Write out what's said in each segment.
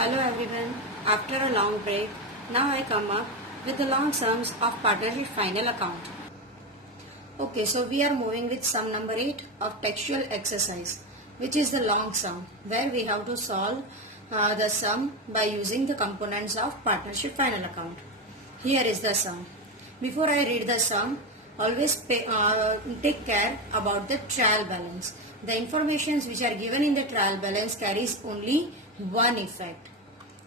Hello everyone. After a long break, now I come up with the long sums of partnership final account. Okay, so we are moving with sum number 8 of textual exercise, which is the long sum, where we have to solve the sum by using the components of partnership final account. Here is the sum. Before I read the sum, always take care about the trial balance. The informations which are given in the trial balance carries only one effect,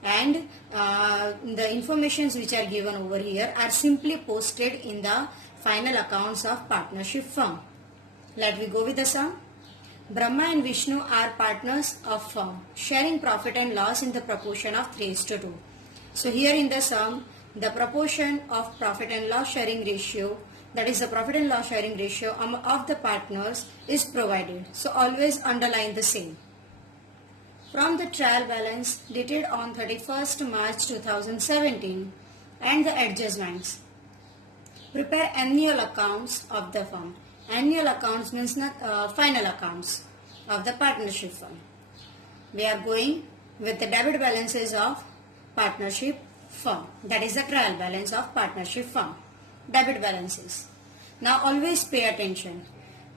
and the informations which are given over here are simply posted in the final accounts of partnership firm. Let me go with the sum. Brahma and Vishnu are partners of firm, sharing profit and loss in the proportion of 3:2. So here in the sum, the proportion of profit and loss sharing ratio, that is the profit and loss sharing ratio of the partners, is provided. So always underline the same. From the trial balance dated on 31st March 2017 and the adjustments, prepare annual accounts of the firm. Annual accounts means not final accounts of the partnership firm. We are going with the debit balances of partnership firm. That is the trial balance of partnership firm. Debit balances. Now always pay attention.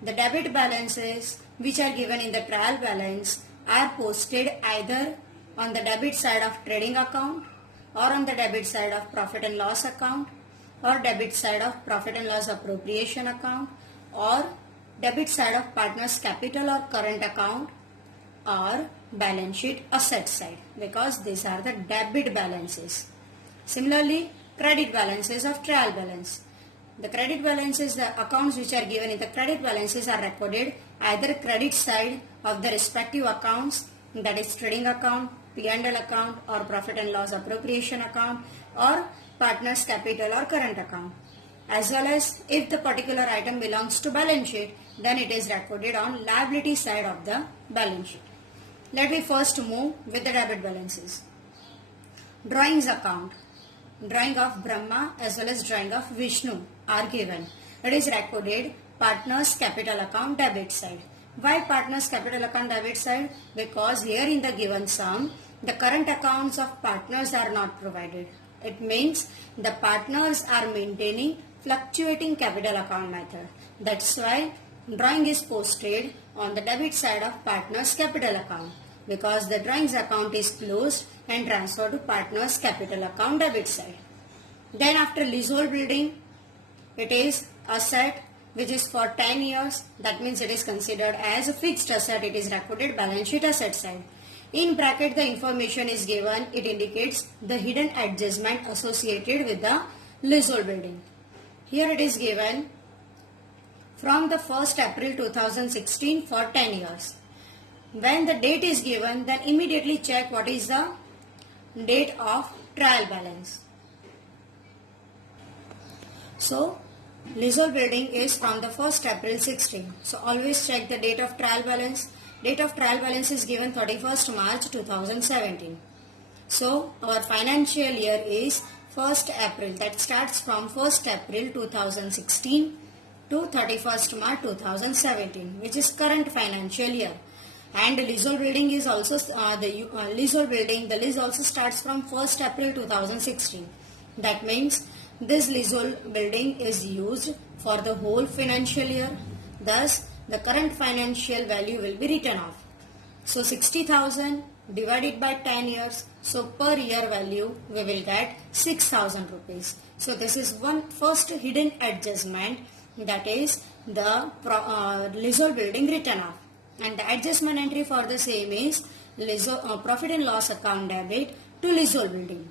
The debit balances which are given in the trial balance are posted either on the debit side of trading account, or on the debit side of profit and loss account, or debit side of profit and loss appropriation account, or debit side of partners capital or current account, or balance sheet asset side, because these are the debit balances. Similarly, credit balances of trial balance. The credit balances, the accounts which are given in the credit balances are recorded either credit side of the respective accounts, that is trading account, P&L account, or profit and loss appropriation account, or partners capital or current account. As well as if the particular item belongs to balance sheet, then it is recorded on liability side of the balance sheet. Let me first move with the debit balances. Drawings account. Drawing of Brahma as well as drawing of Vishnu are given. It is recorded partners capital account debit side. Why partners capital account debit side? Because here in the given sum, the current accounts of partners are not provided. It means the partners are maintaining fluctuating capital account method. That's why drawing is posted on the debit side of partners capital account, because the drawings account is closed and transferred to partners capital account debit side. Then after leasehold building, it is asset which is for 10 years. That means it is considered as a fixed asset. It is recorded balance sheet asset side. In bracket the information is given. It indicates the hidden adjustment associated with the leasehold building. Here it is given from the 1st April 2016 for 10 years. When the date is given, then immediately check what is the date of trial balance. So leasehold building is from the 1st April 16. So always check the date of trial balance. Date of trial balance is given 31st March 2017. So our financial year is 1st April. That starts from 1st April 2016 to 31st March 2017, which is current financial year. And leasehold building is also leasehold building. The lease also starts from 1st April 2016. That means this leasehold building is used for the whole financial year. Thus, the current financial value will be written off. So 60,000 divided by 10 years. So per year value we will get 6,000 rupees. So this is one first hidden adjustment, that is the leasehold building written off. And the adjustment entry for the same is profit and loss account debit to leasehold building.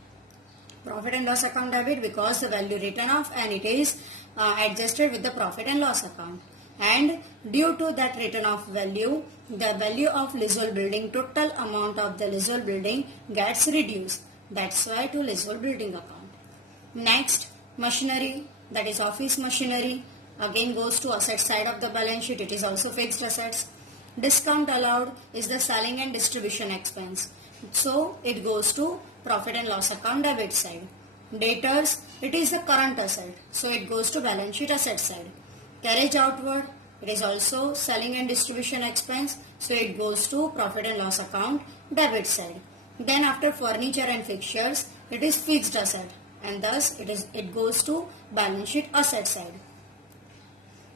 Profit and loss account debit because the value written off and it is adjusted with the profit and loss account. And due to that written off value, the value of leasehold building, total amount of the leasehold building gets reduced. That's why to leasehold building account. Next, machinery, that is office machinery, again goes to asset side of the balance sheet. It is also fixed assets. Discount allowed is the selling and distribution expense. So it goes to profit and loss account debit side. Debtors, it is the current asset. So it goes to balance sheet asset side. Carriage outward, it is also selling and distribution expense. So it goes to profit and loss account debit side. Then after furniture and fixtures, it is fixed asset, and thus it goes to balance sheet asset side.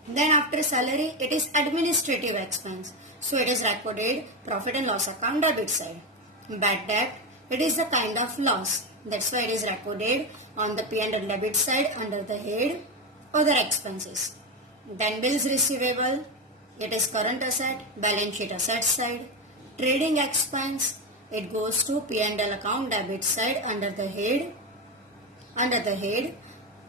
Then after salary, it is administrative expense. So it is recorded profit and loss account debit side. Bad debt, it is a kind of loss. That's why it is recorded on the P&L debit side under the head other expenses. Then bills receivable, it is current asset, balance sheet asset side. Trading expense, it goes to P&L account debit side under the head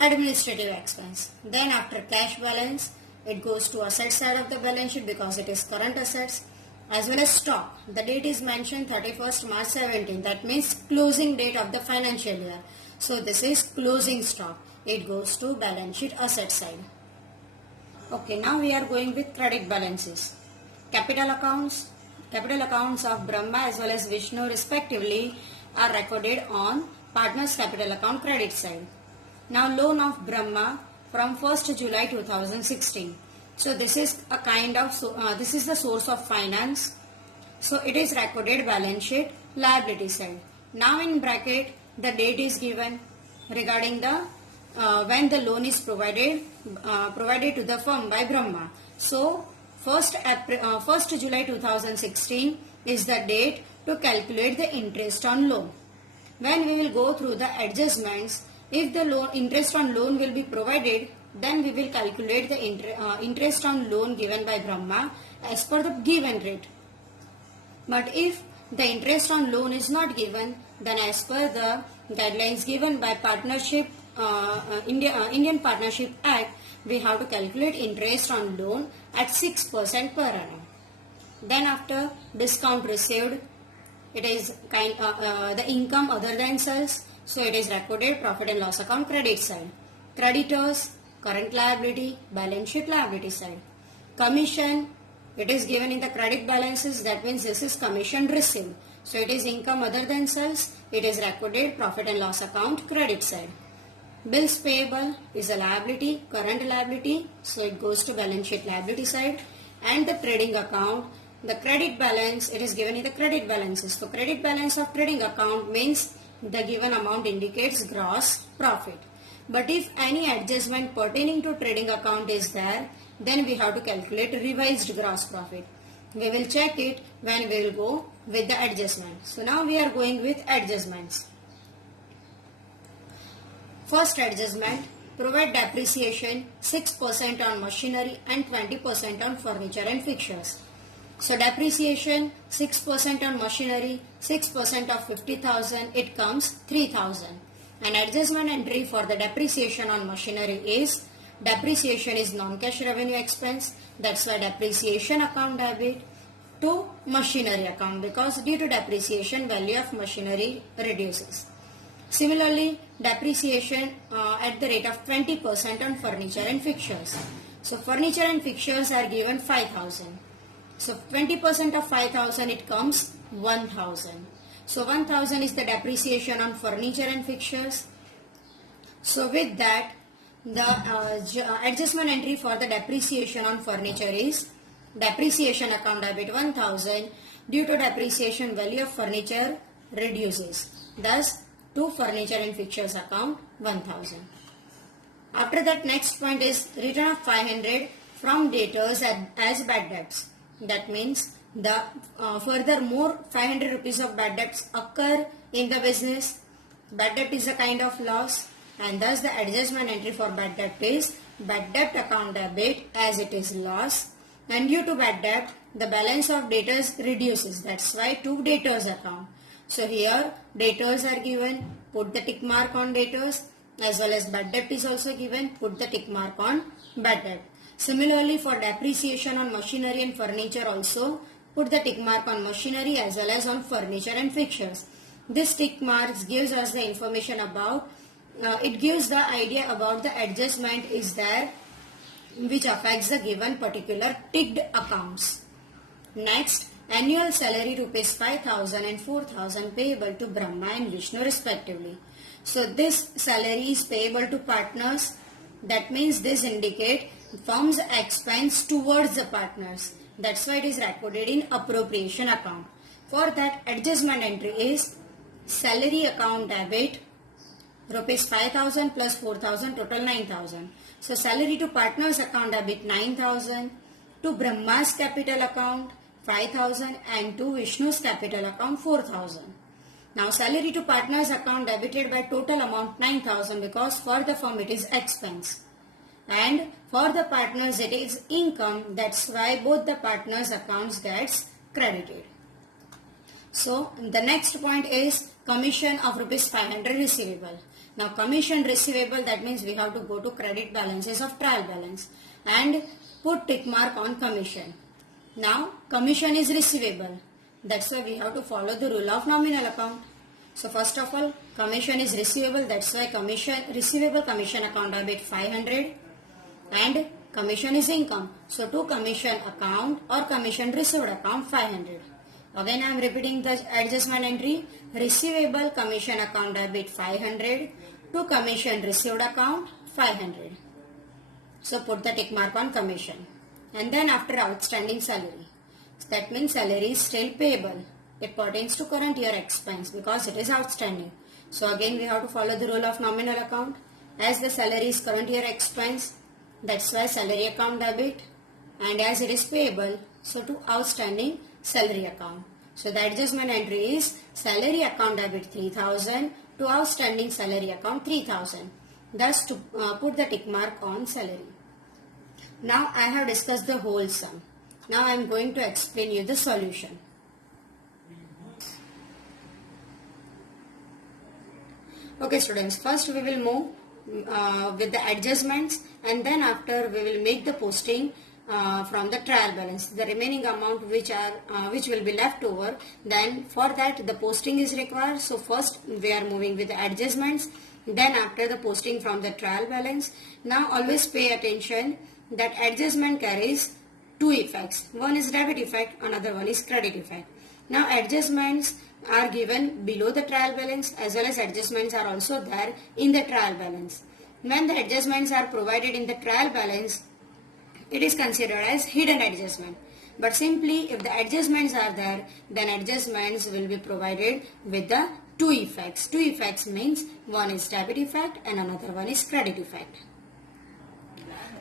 administrative expense. Then after cash balance, it goes to asset side of the balance sheet because it is current assets, as well as stock. The date is mentioned 31st March 17. That means closing date of the financial year. So this is closing stock. It goes to balance sheet asset side. Okay, now we are going with credit balances. Capital accounts of Brahma as well as Vishnu respectively are recorded on partners capital account credit side. Now loan of Brahma from 1st July 2016. So this is a kind of this is the source of finance. So it is recorded balance sheet liability side. Now in bracket the date is given regarding the when the loan is provided to the firm by Brahma. So 1st July 2016 is the date to calculate the interest on loan. When we will go through the adjustments, if the interest on loan will be provided, then we will calculate the interest on loan given by Brahma as per the given rate. But if the interest on loan is not given, then as per the guidelines given by Indian Partnership Act, we have to calculate interest on loan at 6% per annum. Then after discount received, it is the income other than sales. So it is recorded profit and loss account credit side. Creditors, current liability, balance sheet liability side. Commission, it is given in the credit balances. That means this is commission received. So it is income other than sales. It is recorded profit and loss account credit side. Bills payable is a liability, current liability. So it goes to balance sheet liability side. And the trading account, the credit balance, it is given in the credit balances. So credit balance of trading account means the given amount indicates gross profit. But if any adjustment pertaining to trading account is there, then we have to calculate revised gross profit. We will check it when we will go with the adjustment. So now we are going with adjustments. First adjustment, provide depreciation 6% on machinery and 20% on furniture and fixtures. So depreciation 6% on machinery, 6% of 50,000, it comes 3,000. And adjustment entry for the depreciation on machinery is, depreciation is non-cash revenue expense. That's why depreciation account debit to machinery account, because due to depreciation value of machinery reduces. Similarly, depreciation at the rate of 20% on furniture and fixtures. So furniture and fixtures are given 5,000. So 20% of 5,000, it comes 1,000. So 1,000 is the depreciation on furniture and fixtures. So with that, the adjustment entry for the depreciation on furniture is depreciation account debit 1,000 due to depreciation value of furniture reduces. Thus, to furniture and fixtures account 1,000. After that, next point is return of 500 from debtors as bad debts. That means the furthermore 500 rupees of bad debts occur in the business. Bad debt is a kind of loss, and thus the adjustment entry for bad debt is bad debt account debit as it is loss, and due to bad debt the balance of debtors reduces. That's why to debtors account. So here debtors are given, put the tick mark on debtors, as well as bad debt is also given, put the tick mark on bad debt. Similarly, for depreciation on machinery and furniture also, put the tick mark on machinery as well as on furniture and fixtures. This tick marks gives us the information about, it gives the idea about the adjustment is there which affects the given particular ticked accounts. Next, annual salary rupees 5,000 and 4,000 payable to Brahma and Vishnu respectively. So this salary is payable to partners. That means this indicate firm's expense towards the partners. That's why it is recorded in appropriation account. For that, adjustment entry is salary account debit rupees 5,000 plus 4,000, total 9,000. So salary to partners account debit 9,000, to Brahma's capital account 5,000 and to Vishnu's capital account 4,000. Now salary to partners account debited by total amount 9,000 because for the firm it is expense. And for the partners it is income, that's why both the partners accounts gets credited. So the next point is commission of rupees 500 receivable. Now commission receivable, that means we have to go to credit balances of trial balance and put tick mark on commission. Now commission is receivable, that's why we have to follow the rule of nominal account. So first of all, commission is receivable, that's why receivable commission account debit 500 and commission is income. So to commission account or commission received account 500. Again I am repeating the adjustment entry. Receivable commission account debit 500 to commission received account 500. So put the tick mark on commission. And then after outstanding salary. That means salary is still payable. It pertains to current year expense because it is outstanding. So again we have to follow the rule of nominal account. As the salary is current year expense, that's why salary account debit, and as it is payable, so to outstanding salary account. So the adjustment entry is salary account debit 3,000 to outstanding salary account 3,000. Thus to put the tick mark on salary. Now I have discussed the whole sum. Now I am going to explain you the solution. Okay students, first we will move with the adjustments, and then after we will make the posting from the trial balance, the remaining amount which will be left over. Then for that the posting is required. So first we are moving with the adjustments, then after the posting from the trial balance. Now always pay attention that adjustment carries two effects. One is debit effect, another one is credit effect. Now adjustments are given below the trial balance as well as adjustments are also there in the trial balance. When the adjustments are provided in the trial balance, it is considered as hidden adjustment. But simply if the adjustments are there, then adjustments will be provided with the two effects. Two effects means one is debit effect and another one is credit effect.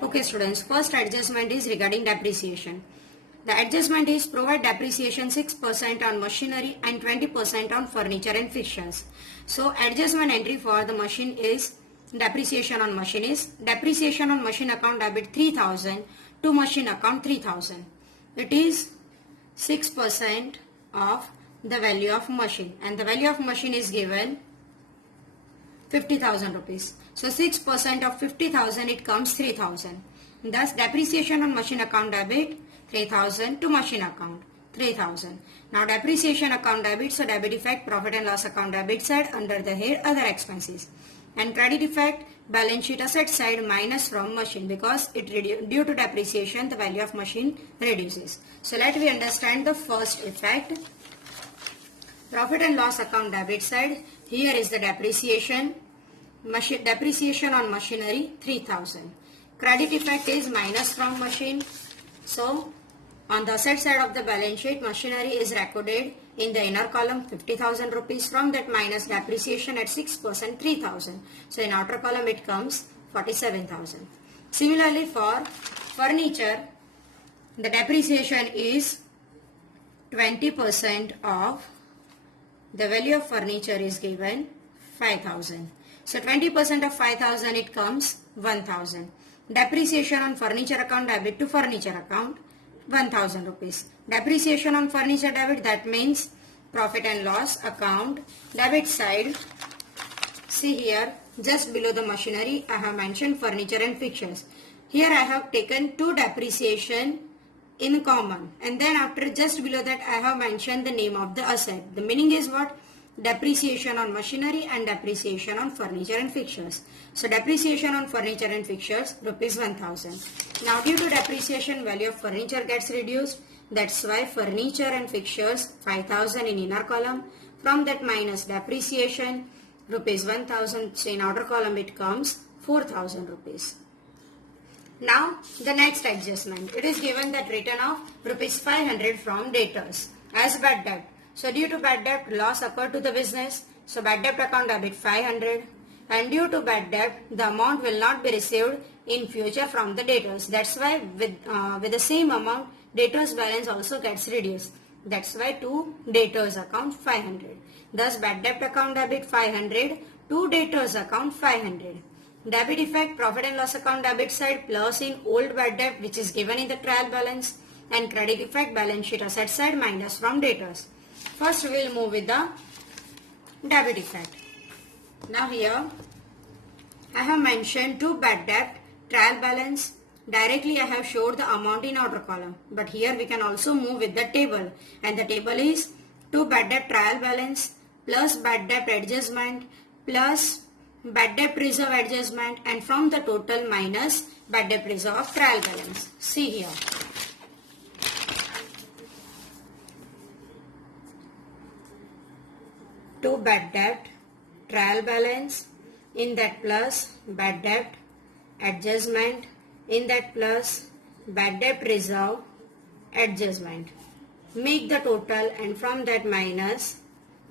Okay students, first adjustment is regarding depreciation. The adjustment is provide depreciation 6% on machinery and 20% on furniture and fixtures. So adjustment entry for the machine is depreciation on machine is depreciation on machine account debit 3,000 to machine account 3,000. It is 6% of the value of machine, and the value of machine is given 50,000 rupees. So 6% of 50,000, it comes 3,000. Thus depreciation on machine account debit 3,000 to machine account 3,000. Now depreciation account debit, so debit effect profit and loss account debit side under the head other expenses, and credit effect balance sheet asset side minus from machine because it due to depreciation the value of machine reduces. So let me understand the first effect. Profit and loss account debit side, here is the depreciation on machinery 3,000. Credit effect is minus from machine. So on the asset side of the balance sheet, machinery is recorded in the inner column 50,000 rupees. From that minus depreciation at 6% 3,000. So in outer column it comes 47,000. Similarly for furniture, the depreciation is 20% of the value of furniture is given 5,000. So 20% of 5,000, it comes 1,000. Depreciation on furniture account debit to furniture account 1,000 rupees. Depreciation on furniture debit, that means profit and loss account debit side. See here, just below the machinery I have mentioned furniture and fixtures. Here I have taken two depreciation in common, and then after just below that I have mentioned the name of the asset. The meaning is what? Depreciation on machinery and depreciation on furniture and fixtures. So depreciation on furniture and fixtures rupees 1,000. Now due to depreciation value of furniture gets reduced, that's why furniture and fixtures 5,000 in inner column. From that minus depreciation rupees 1,000, so in outer column it comes 4,000 rupees. Now the next adjustment, it is given that return of rupees 500 from debtors as bad debt. So due to bad debt loss occurred to the business, So bad debt account debit 500, and due to bad debt the amount will not be received in future from the debtors. That's why with the same amount debtors balance also gets reduced. That's why to debtors account 500. Thus bad debt account debit 500 to debtors account 500. Debit effect profit and loss account debit side plus in old bad debt which is given in the trial balance, and credit effect balance sheet asset side minus from debtors. First we will move with the debit effect. Now here I have mentioned to bad debt trial balance. Directly I have showed the amount in outer column, but here we can also move with the table, and the table is to bad debt trial balance plus bad debt adjustment plus bad debt reserve adjustment, and from the total minus bad debt reserve of trial balance. See here. To bad debt trial balance, in that plus bad debt adjustment, in that plus bad debt reserve adjustment. Make the total, and from that minus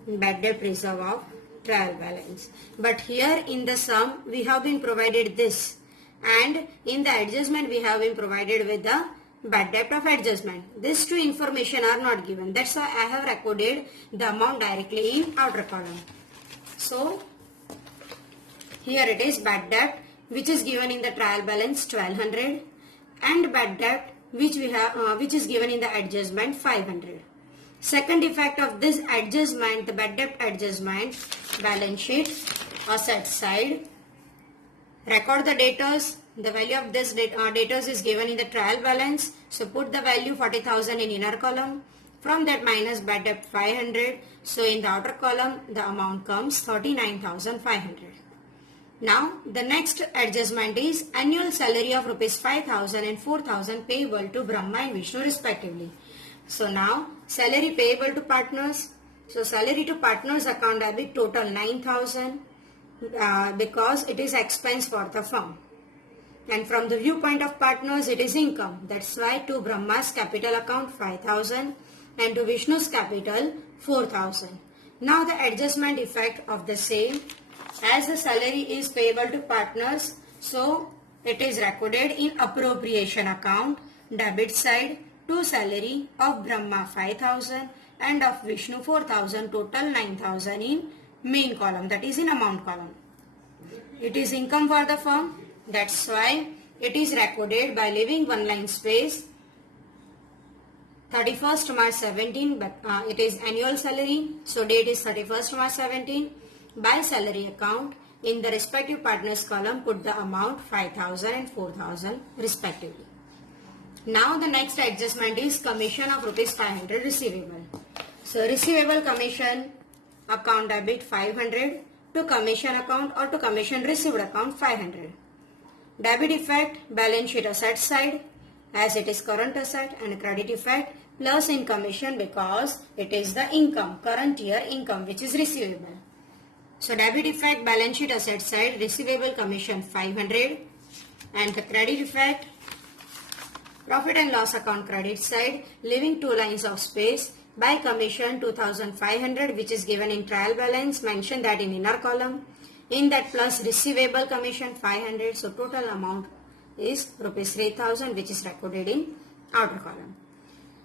bad debt reserve of trial balance. But here in the sum we have been provided this, and in the adjustment we have been provided with the bad debt of adjustment. These two information are not given. That's why I have recorded the amount directly in outer column. So here it is bad debt which is given in the trial balance 1200, and bad debt which is given in the adjustment 500. Second effect of this adjustment, the bad debt adjustment, balance sheet asset side, record the debtors. The value of this debtors is given in the trial balance, so put the value 40,000 in inner column, from that minus bad debt 500, so in the outer column the amount comes 39,500. Now the next adjustment is annual salary of rupees 5,000 and 4,000 payable to Brahma and Vishnu respectively. So now salary payable to partners, so salary to partners account debit total 9,000 because it is expense for the firm. And from the viewpoint of partners it is income. That's why to Brahma's capital account 5,000 and to Vishnu's capital 4,000. Now the adjustment effect of the same, as the salary is payable to partners, so it is recorded in appropriation account debit side to salary of Brahma 5,000 and of Vishnu 4,000, total 9,000 in main column, that is in amount column. It is income for the firm. That's why it is recorded by leaving one line space 31st March 17, but it is annual salary, so date is 31st March 17. By salary account, in the respective partners column put the amount 5,000 and 4,000 respectively. Now the next adjustment is commission of rupees 500 receivable. So receivable commission account debit 500 to commission account or to commission received account 500. Debit effect balance sheet asset side as it is current asset, and credit effect plus in commission because it is the income, current year income which is receivable. So debit effect balance sheet asset side receivable commission 500, and the credit effect profit and loss account credit side leaving two lines of space by commission 2,500 which is given in trial balance, mention that in inner column, in that plus receivable commission 500, so total amount is rupees 3,000 which is recorded in outer column.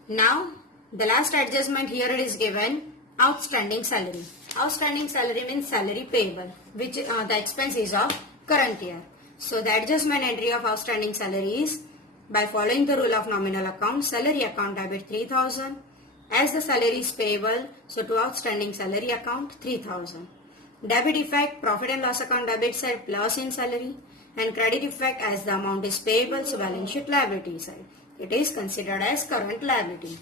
Now the last adjustment here it is given outstanding salary. Outstanding salary means salary payable which the expense is of current year. So the adjustment entry of outstanding salary is by following the rule of nominal account, salary account debit 3,000 as the salary is payable, so to outstanding salary account 3,000. Debit effect profit and loss account debit side plus in salary, and credit effect as the amount is payable, so balance sheet liability side. It is considered as current liability.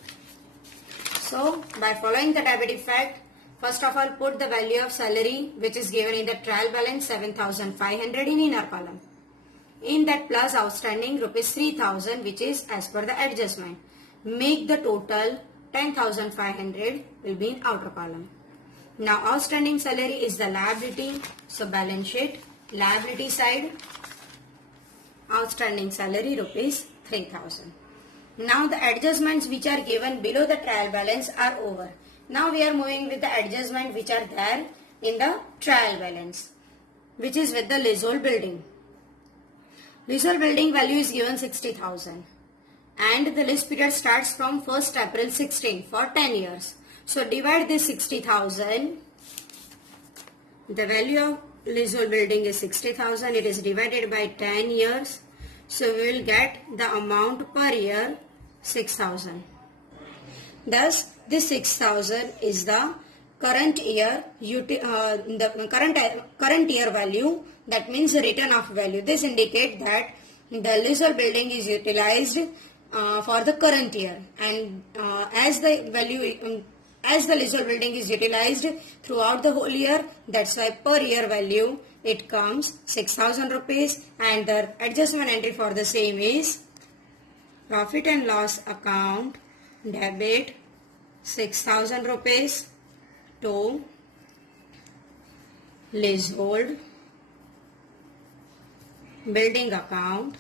So by following the debit effect, first of all put the value of salary which is given in the trial balance 7,500 in inner column. In that plus outstanding rupees 3,000 which is as per the adjustment. Make the total 10,500 will be in outer column. Now outstanding salary is the liability, so balance sheet liability side outstanding salary rupees 3,000. Now the adjustments which are given below the trial balance are over. Now we are moving with the adjustment which are there in the trial balance, which is with the leasehold building. Leasehold building value is given 60,000 and the lease period starts from 1st April 16 for 10 years. So divide this 60,000. The value of leasehold building is 60,000. It is divided by 10 years. So we will get the amount per year 6,000. Thus this 6,000 is the current year current year value, that means the return of value. This indicates that the leasehold building is utilized for the current year, and as the leasehold building is utilized throughout the whole year, that's why per year value it comes 6,000 rupees, and the adjustment entry for the same is profit and loss account debit 6,000 rupees to leasehold building account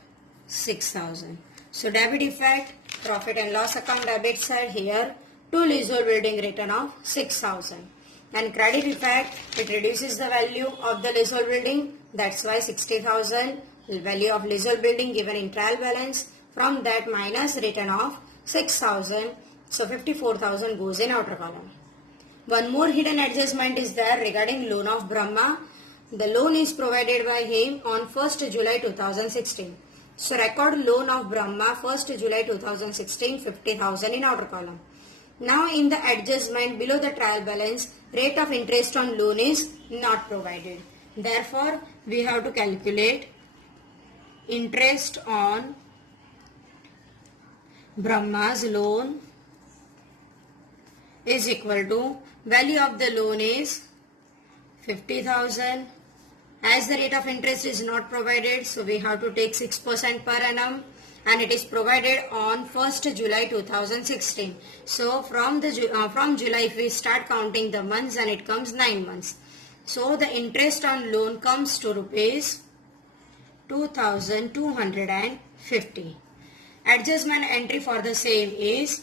6,000. So debit effect, profit and loss account debit side here to leasehold building return of 6,000. And credit effect, it reduces the value of the leasehold building. That's why 60,000 value of leasehold building given in trial balance. From that minus return of 6,000. So 54,000 goes in outer column. One more hidden adjustment is there regarding loan of Brahma. The loan is provided by him on 1st July 2016. So record loan of Brahma 1st July 2016, 50,000 in outer column. Now in the adjustment below the trial balance, rate of interest on loan is not provided. Therefore, we have to calculate interest on Brahma's loan is equal to value of the loan is 50,000. As the rate of interest is not provided, so we have to take 6% per annum, and it is provided on 1st July 2016. So from July, if we start counting the months, and it comes 9 months. So the interest on loan comes to rupees 2,250. Adjustment entry for the same is,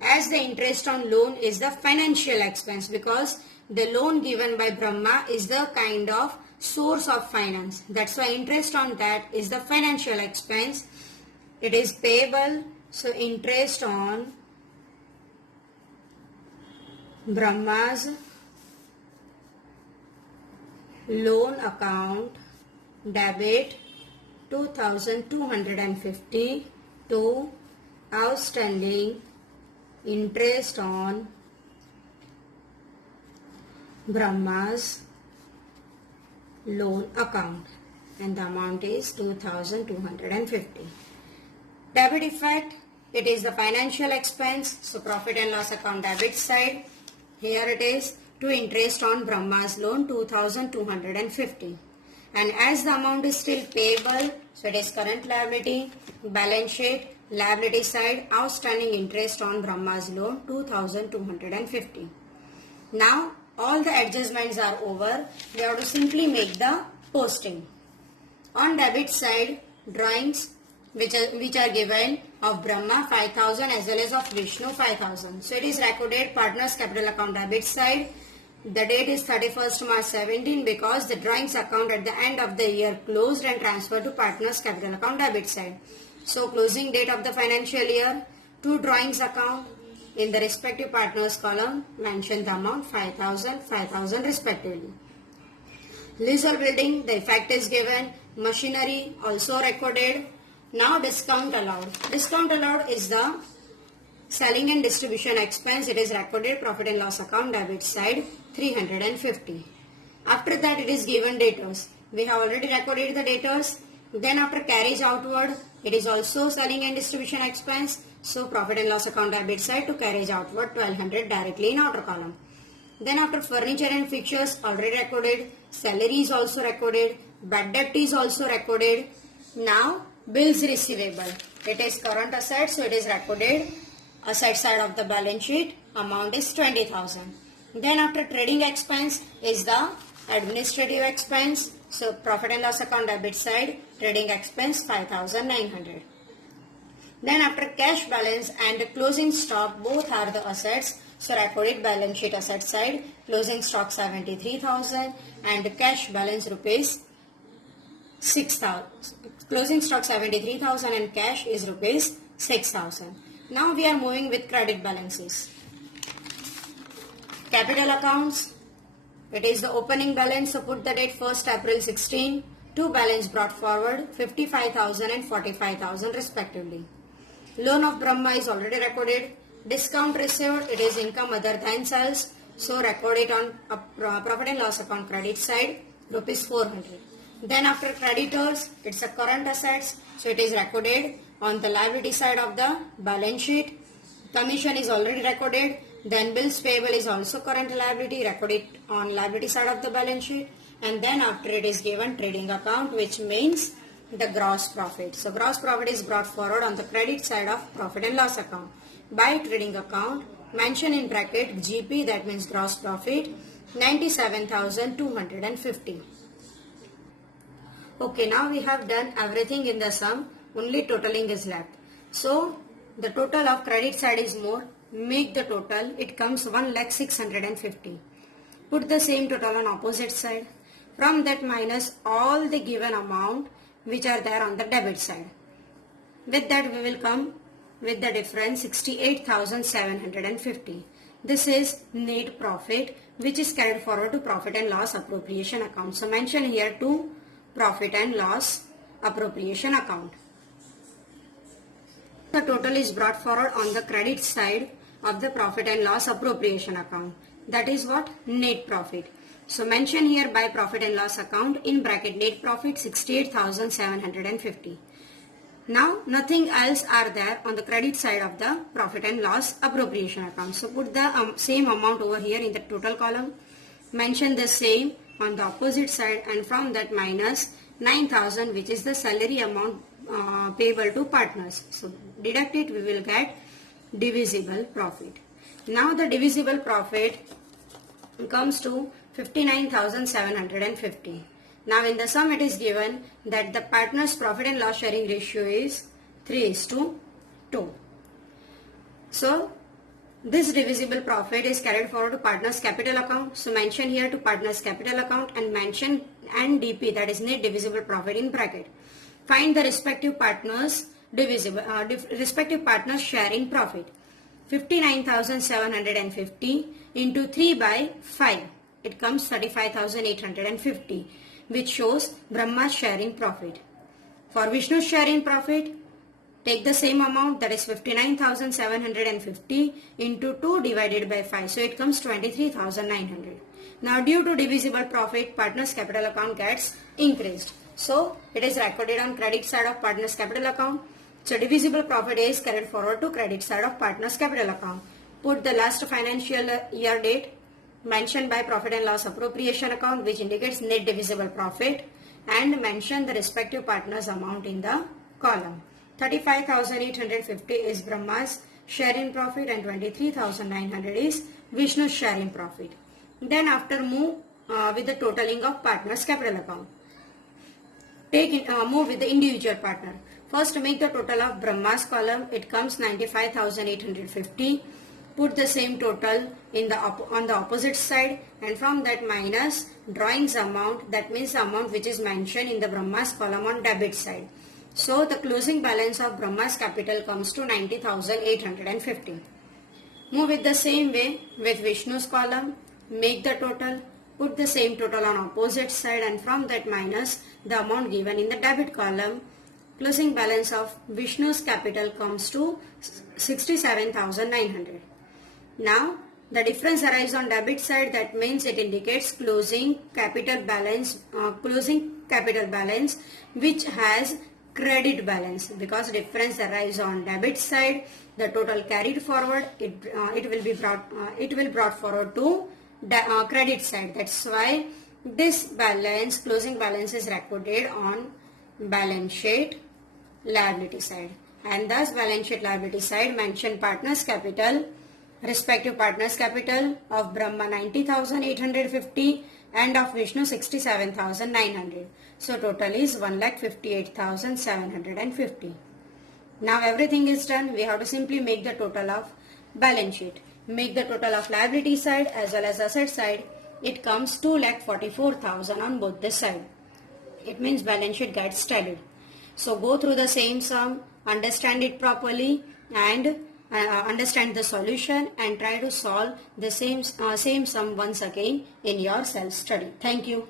as the interest on loan is the financial expense, because the loan given by Brahma is the kind of source of finance. That's why interest on that is the financial expense. It is payable. So interest on Brahma's loan account debit 2,250 to outstanding interest on Brahma's loan account, and the amount is 2,250. Debit effect, it is the financial expense, so profit and loss account debit side. Here it is to interest on Brahma's loan 2,250, and as the amount is still payable, so it is current liability, balance sheet, liability side, outstanding interest on Brahma's loan 2,250. Now all the adjustments are over. We have to simply make the posting. On debit side, drawings which are given of Brahma 5,000 as well as of Vishnu 5,000. So it is recorded partners capital account debit side. The date is 31st March 17 because the drawings account at the end of the year closed and transferred to partners capital account debit side. So closing date of the financial year, to drawings account. In the respective partners column, mention the amount 5,000, 5,000 respectively. Leasehold building, the effect is given. Machinery also recorded. Now discount allowed. Discount allowed is the selling and distribution expense. It is recorded profit and loss account debit side 350. After that it is given debtors. We have already recorded the debtors. Then after carriage outward, it is also selling and distribution expense. So profit and loss account debit side to carriage outward 1,200 directly in outer column. Then after furniture and fixtures already recorded, salary is also recorded, bad debt is also recorded. Now bills receivable. It is current asset, so it is recorded asset side of the balance sheet. Amount is 20,000. Then after trading expense is the administrative expense. So profit and loss account debit side, trading expense 5,900. Then after cash balance and closing stock, both are the assets. So recorded balance sheet asset side, closing stock 73,000 and cash balance rupees 6,000. Closing stock 73,000 and cash is rupees 6,000. Now we are moving with credit balances. Capital accounts. It is the opening balance, so put the date 1st April 16. Two balance brought forward 55,000 and 45,000 respectively. Loan of Brahma is already recorded. Discount received, it is income other than sales, so record it on profit and loss account credit side, rupees 400. Then after creditors, it's a current assets, so it is recorded on the liability side of the balance sheet. Commission is already recorded. Then bills payable is also current liability, record it on liability side of the balance sheet. And then after it is given trading account, which means the gross profit. So gross profit is brought forward on the credit side of profit and loss account. By trading account, mention in bracket GP, that means gross profit, 97,250. Okay, now we have done everything in the sum, only totaling is left. So the total of credit side is more, make the total, it comes 1,650,000. Put the same total on opposite side. From that minus all the given amount which are there on the debit side. With that we will come with the difference 68,750. This is net profit which is carried forward to profit and loss appropriation account. So mention here to profit and loss appropriation account. The total is brought forward on the credit side of the profit and loss appropriation account. That is what? Net profit. So mention here by profit and loss account in bracket net profit 68,750. Now nothing else are there on the credit side of the profit and loss appropriation account. So put the same amount over here in the total column. Mention the same on the opposite side and from that minus 9,000 which is the salary amount payable to partners. So deduct it, we will get divisible profit. Now the divisible profit comes to 59,750. Now in the sum it is given that the partners profit and loss sharing ratio is 3:2. So this divisible profit is carried forward to partners capital account. So mention here to partners capital account and mention NDP, that is net divisible profit, in bracket. Find the respective partners respective partners sharing profit. 59,750 into 3 by 5. It comes 35,850, which shows Brahma's sharing profit. For Vishnu's sharing profit, take the same amount, that is 59,750 into 2 divided by 5. So it comes 23,900. Now due to divisible profit, partners capital account gets increased. So it is recorded on credit side of partners capital account. So divisible profit is carried forward to credit side of partners capital account. Put the last financial year date mentioned by profit and loss appropriation account, which indicates net divisible profit, and mention the respective partners amount in the column. 35,850 is Brahma's share in profit and 23,900 is Vishnu's share in profit. Then after move with the totaling of partners capital account. Move with the individual partner. First make the total of Brahma's column. It comes 95,850. Put the same total in the on the opposite side and from that minus drawings amount, that means the amount which is mentioned in the Brahma's column on debit side. So the closing balance of Brahma's capital comes to 90,850. Move it the same way with Vishnu's column. Make the total. Put the same total on opposite side and from that minus the amount given in the debit column. Closing balance of Vishnu's capital comes to 67,900. Now the difference arises on debit side, that means it indicates closing capital balance which has credit balance, because difference arises on debit side, the total carried forward, it will brought forward to credit side. That's why this balance, closing balance, is recorded on balance sheet liability side, and thus balance sheet liability side mention partners capital, respective partners capital of Brahma 90,850 and of Vishnu 67,900. So total is 1,58,750. Now everything is done. We have to simply make the total of balance sheet. make the total of liability side as well as asset side, it comes 2,44,000 on both the side. It means balance sheet gets tallied. So go through the same sum, understand it properly, and understand the solution, and try to solve the same sum once again in your self-study. Thank you.